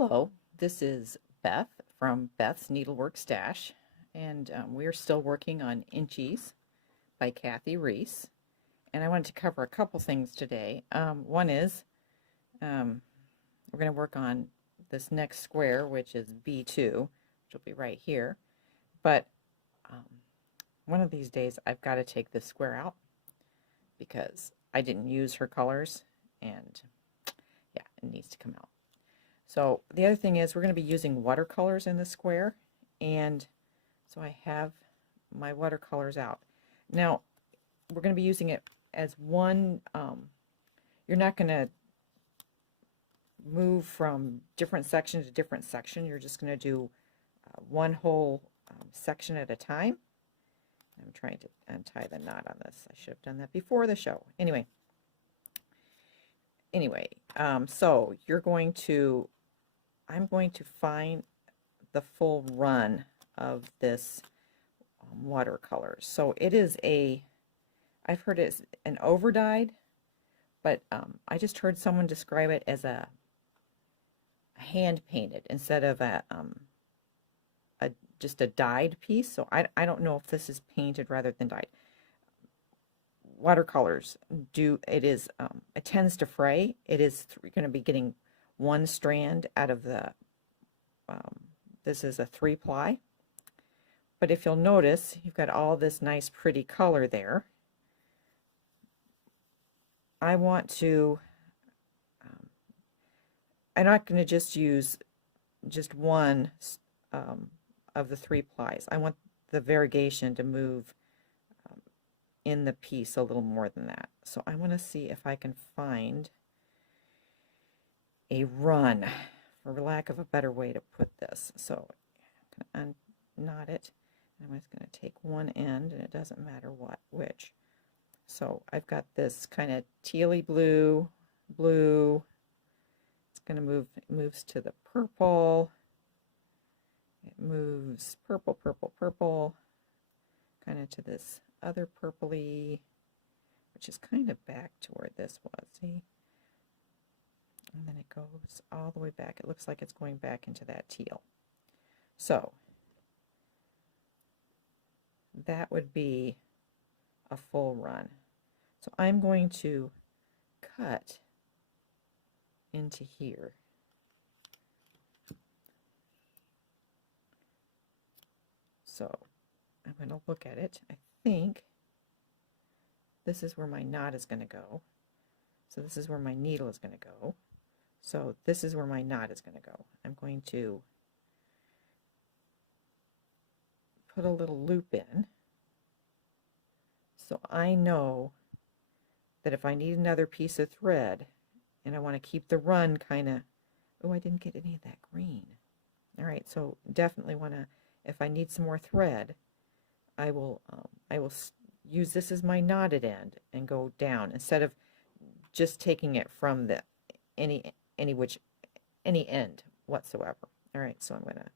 Hello, this is Beth from Beth's Needlework Stash, and we're still working on Inchies by Rees. And I wanted to cover a couple things today. One is we're going to work on this next square, which is B2, which will be right here. But um, one of these days I've got to take this square out because I didn't use her colors, and yeah, it needs to come out. So the other thing is we're going to be using watercolors in the square, and so I have my watercolors out. Now we're going to be using it as one, you're not going to move from different section to different section. You're just going to do one whole section at a time. I'm trying to untie the knot on this. I should have done that before the show. Anyway, so you're going to, I'm going to find the full run of this watercolors. So it is a, I've heard it's an overdyed, but I just heard someone describe it as a hand painted instead of a just a dyed piece. So I don't know if this is painted rather than dyed. Watercolors do, it is, it tends to fray. It is going to be getting one strand out of the, this is a 3-ply. But if you'll notice, you've got all this nice pretty color there. I want to, I'm not going to just use just one of the 3-plies. I want the variegation to move in the piece a little more than that. So I want to see if I can find a run, for lack of a better way to put this. So I'm going to unknot it. I'm just going to take one end, and it doesn't matter which. So I've got this kind of tealy blue. It's going to move, it moves to the purple. It moves purple, kind of to this other purpley, which is kind of back to where this was, see? And then it goes all the way back. It looks like it's going back into that teal. So that would be a full run. So I'm going to cut into here. So I'm going to look at it. I think this is where my knot is going to go. So this is where my needle is going to go. So this is where my knot is going to go. I'm going to put a little loop in. So I know that if I need another piece of thread and I want to keep the run kind of, oh, I didn't get any of that green. All right, so definitely want to, if I need some more thread, I will use this as my knotted end and go down instead of just taking it from the any end whatsoever. All right, so I'm going to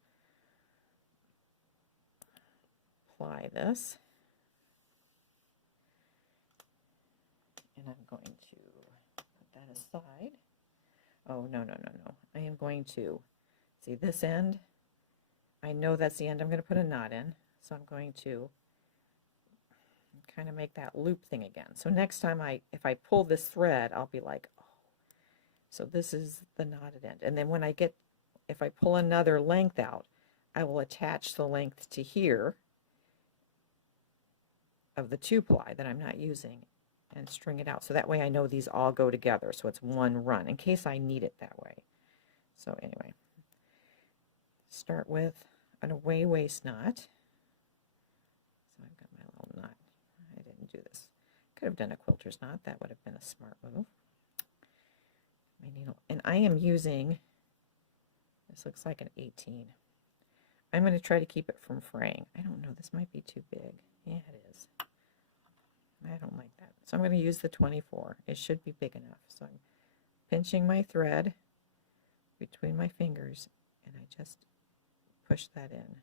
apply this, and I'm going to put that aside. Oh, no. I am going to, see this end, I know that's the end I'm going to put a knot in, so I'm going to kind of make that loop thing again. So next time if I pull this thread, I'll be like, oh, so this is the knotted end. And then when if I pull another length out, I will attach the length to here of the 2-ply that I'm not using and string it out. So that way I know these all go together. So it's one run in case I need it that way. So anyway, start with an away waist knot. So I've got my little knot. I didn't do this. Could have done a quilter's knot. That would have been a smart move. My needle, and I am using, this looks like an 18. I'm going to try to keep it from fraying. I don't know, this might be too big. Yeah, it is. I don't like that. So I'm going to use the 24. It should be big enough. So I'm pinching my thread between my fingers, and I just push that in.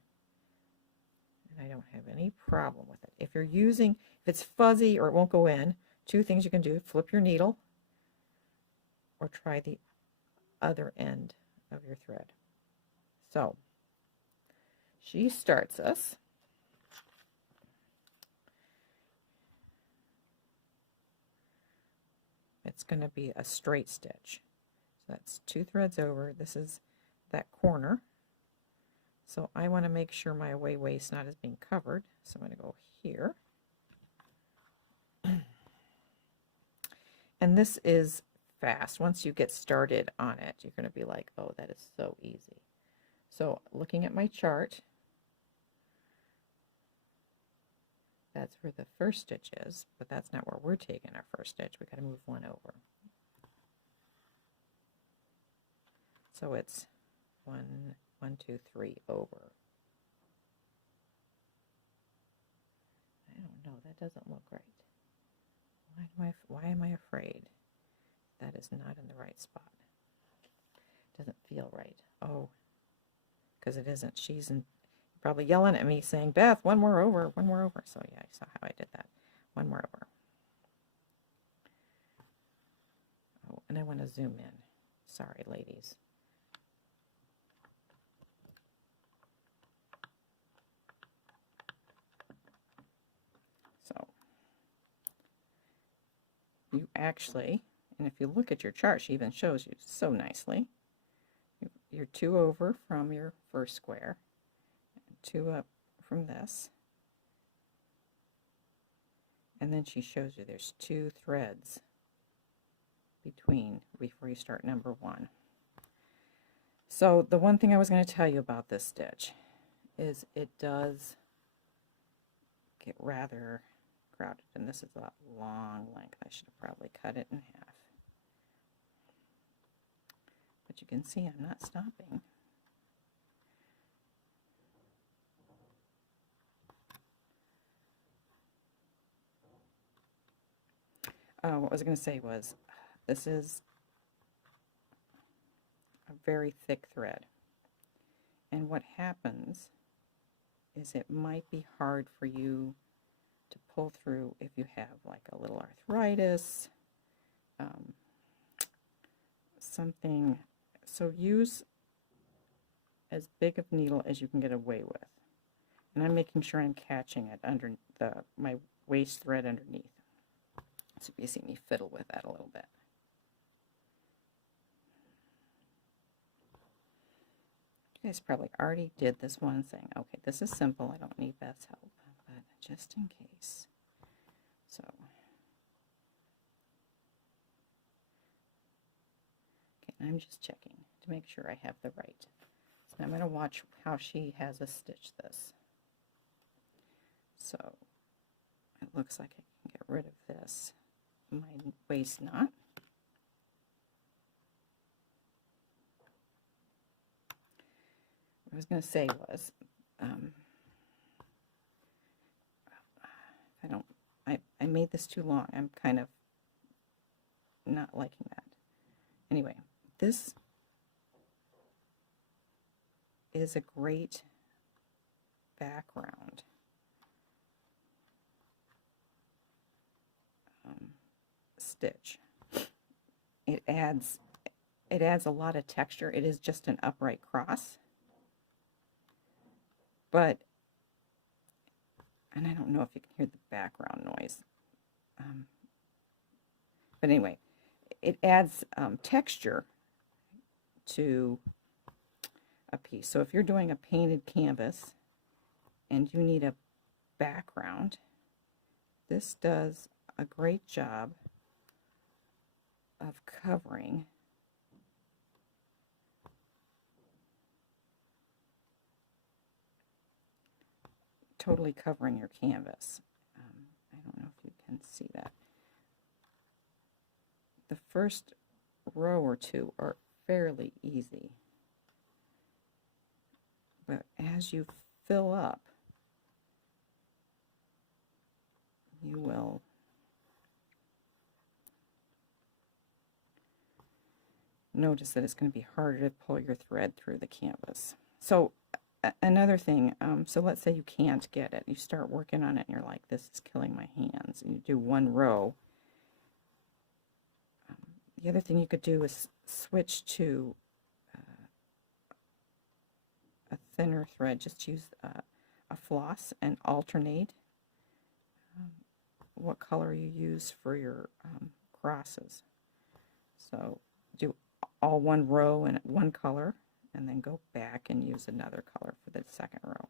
And I don't have any problem with it. If you're using, if it's fuzzy or it won't go in, two things you can do: flip your needle or try the other end of your thread. So she starts us it's going to be a straight stitch. So that's 2 threads over. This is that corner. So I want to make sure my away waist knot is being covered. So I'm going to go here. And this is fast. Once you get started on it, you're going to be like, oh, that is so easy. So looking at my chart, that's where the first stitch is, but that's not where we're taking our first stitch. We got to move one over. So it's 1, 1, 2, 3 over. I don't know, that doesn't look right. Why am I afraid? That is not in the right spot. It doesn't feel right. Oh, because it isn't. She's probably yelling at me saying, Beth, one more over, one more over. So yeah, I saw how I did that. One more over. Oh, and I want to zoom in. Sorry, ladies. So you actually, and if you look at your chart, she even shows you so nicely. You're 2 over from your first square, 2 up from this, and then she shows you there's 2 threads between before you start number 1. So the one thing I was going to tell you about this stitch is it does get rather crowded, and this is a long length. I should have probably cut it in half. But you can see I'm not stopping. What I was going to say was, this is a very thick thread. And what happens is it might be hard for you to pull through if you have like a little arthritis, something. So use as big of needle as you can get away with. And I'm making sure I'm catching it under my waist thread underneath. So you see me fiddle with that a little bit. You guys probably already did this one saying, okay, this is simple, I don't need Beth's help, but just in case. So, okay, I'm just checking to make sure I have the right. So I'm going to watch how she has us stitch this. So it looks like I can get rid of this, my waist knot. What I was going to say was, I made this too long. I'm kind of not liking that. Anyway, this is a great background stitch. It adds a lot of texture. It is just an upright cross. But, and I don't know if you can hear the background noise. But anyway, it adds texture to a piece. So if you're doing a painted canvas and you need a background, this does a great job of covering totally covering your canvas. I don't know if you can see that. The first row or two are fairly easy, but as you fill up, you will notice that it's going to be harder to pull your thread through the canvas. So another thing, so let's say you can't get it. You start working on it and you're like, this is killing my hands, and you do one row. The other thing you could do is switch to thinner thread, just use a floss and alternate what color you use for your crosses. So do all one row in one color, and then go back and use another color for the second row.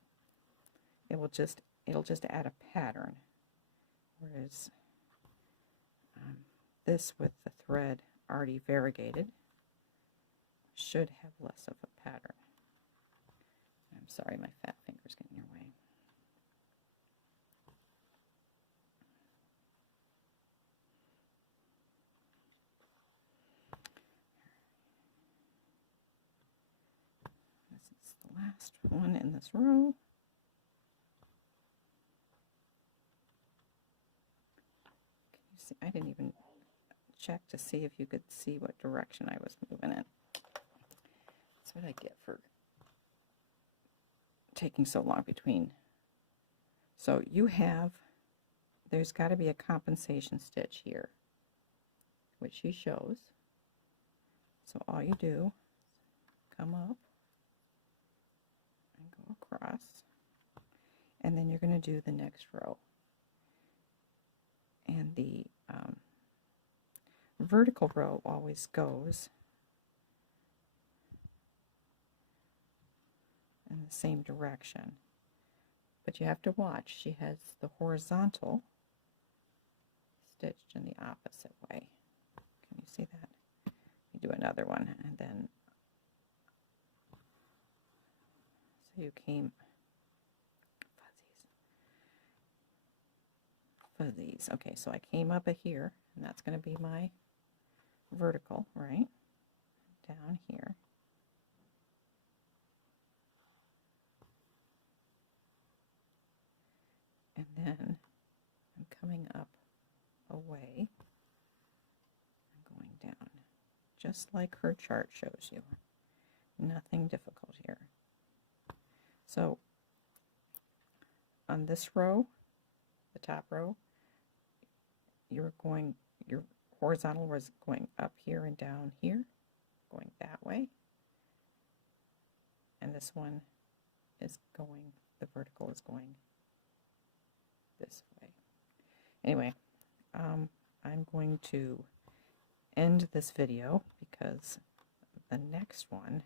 It'll just add a pattern, whereas this with the thread already variegated should have less of a pattern. I'm sorry, my fat finger's getting in your way. This is the last one in this row. Can you see? I didn't even check to see if you could see what direction I was moving in. That's what I get for taking so long between. So you have, there's got to be a compensation stitch here, which she shows. So all you do is come up and go across, and then you're going to do the next row. And the vertical row always goes in the same direction, but you have to watch. She has the horizontal stitched in the opposite way. Can you see that? You do another one, and then so you came fuzzies. Okay, so I came up here, and that's going to be my vertical, right? Down here. And then I'm coming up away and going down, just like her chart shows you. Nothing difficult here. So on this row, the top row, your horizontal was going up here and down here, going that way. And this one is going, the vertical is going this way. Anyway, I'm going to end this video because the next one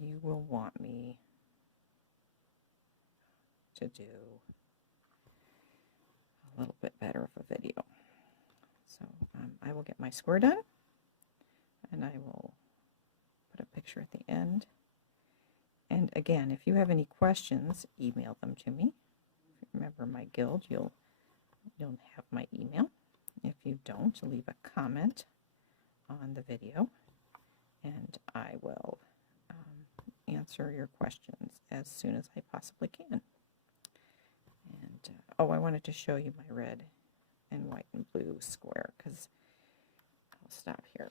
you will want me to do a little bit better of a video. So I will get my square done, and I will put a picture at the end. And again, if you have any questions, email them to me. If you're a member of my guild, you'll have my email. If you don't, leave a comment on the video, and I will answer your questions as soon as I possibly can. And oh, I wanted to show you my red and white and blue square, because I'll stop here.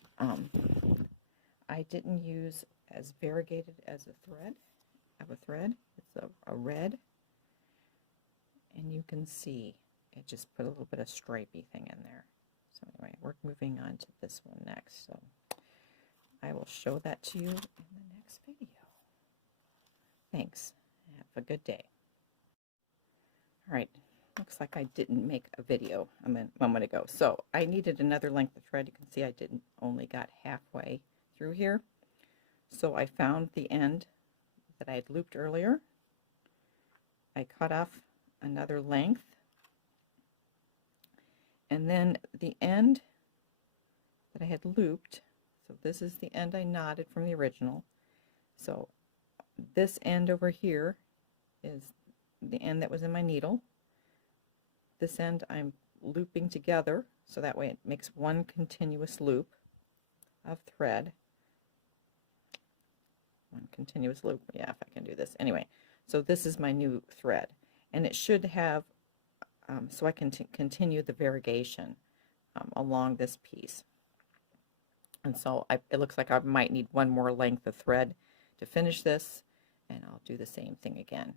I didn't use as variegated as a thread. It's a red, and you can see it just put a little bit of stripey thing in there. So anyway, we're moving on to this one next. So I will show that to you in the next video. Thanks. Have a good day. All right. Looks like I didn't make a video a moment ago. So I needed another length of thread. You can see I only got halfway through here. So I found the end that I had looped earlier. I cut off another length. And then the end that I had looped, so this is the end I knotted from the original. So this end over here is the end that was in my needle. This end I'm looping together, so that way it makes one continuous loop of thread. One continuous loop, yeah, if I can do this. Anyway, so this is my new thread, and it should have, so I can continue the variegation along this piece. And so it looks like I might need one more length of thread to finish this, and I'll do the same thing again.